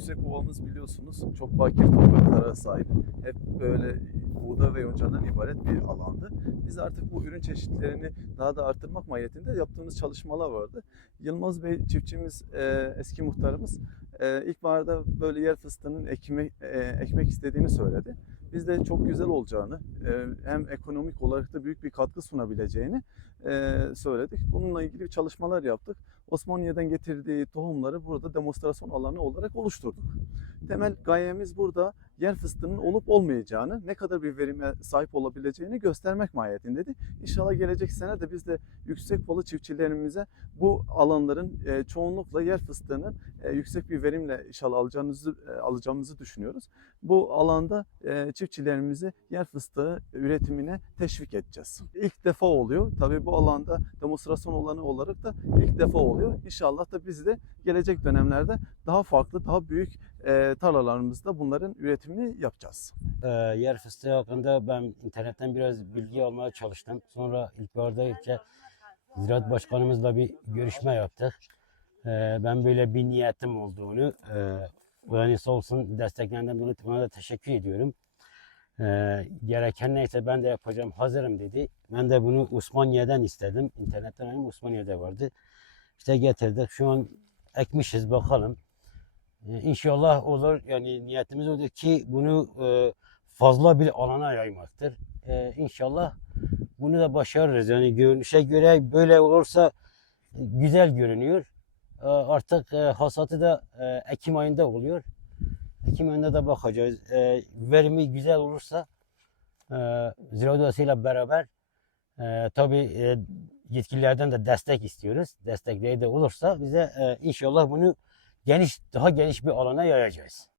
yüksek ovamız biliyorsunuz çok bakir topraklara sahip. Hep böyle buğda ve yoncadan ibaret bir alandı. Biz artık bu ürün çeşitlerini daha da arttırmak mahiyetinde yaptığımız çalışmalar vardı. Yılmaz Bey çiftçimiz, e, eski muhtarımız e, ilkbaharda böyle yer fıstığının ekmek, e, ekmek istediğini söyledi. Biz de çok güzel olacağını, e, hem ekonomik olarak da büyük bir katkı sunabileceğini söyledik. Bununla ilgili çalışmalar yaptık. Osmaniye'den getirdiği tohumları burada demonstrasyon alanı olarak oluşturduk. Temel gayemiz burada yer fıstığının olup olmayacağını, ne kadar bir verime sahip olabileceğini göstermek mahiyetindeydi. İnşallah gelecek sene de biz de yüksek balı çiftçilerimize bu alanların çoğunlukla yer fıstığının yüksek bir verimle inşallah alacağımızı alacağımızı düşünüyoruz. Bu alanda çiftçilerimizi yer fıstığı üretimine teşvik edeceğiz. İlk defa oluyor. Tabii bu alanda demonstrasyon alanı olarak da ilk defa oluyor. İnşallah da biz de gelecek dönemlerde daha farklı, daha büyük e, tarlalarımızda bunların üretimini yapacağız. Ee, yer fıstığı hakkında ben internetten biraz bilgi almaya çalıştım. Sonra ilkbaharda işte Ziraat Başkanımızla bir görüşme yaptık. Ee, ben böyle bir niyetim olduğunu, e, yani sağ olsun desteklerinden dolayı ona da teşekkür ediyorum. Ee, gereken neyse ben de yapacağım, hazırım dedi. Ben de bunu Osmaniye'den istedim. İnternetten aradım, Osmaniye'de vardı. İşte getirdik. Şu an ekmişiz, bakalım. Ee, İnşallah olur. Yani niyetimiz odur ki bunu e, fazla bir alana yaymaktır. Ee, İnşallah bunu da başarırız. Yani görünüşe göre böyle olursa e, güzel görünüyor. Ee, Artık e, hasatı da e, Ekim ayında oluyor. Ekim ayında da bakacağız. Ee, Verimi güzel olursa e, Ziraat Odası'yla beraber e, tabii e, yetkililerden de destek istiyoruz. Destekleri de olursa bize e, inşallah bunu geniş daha geniş bir alana yayacağız.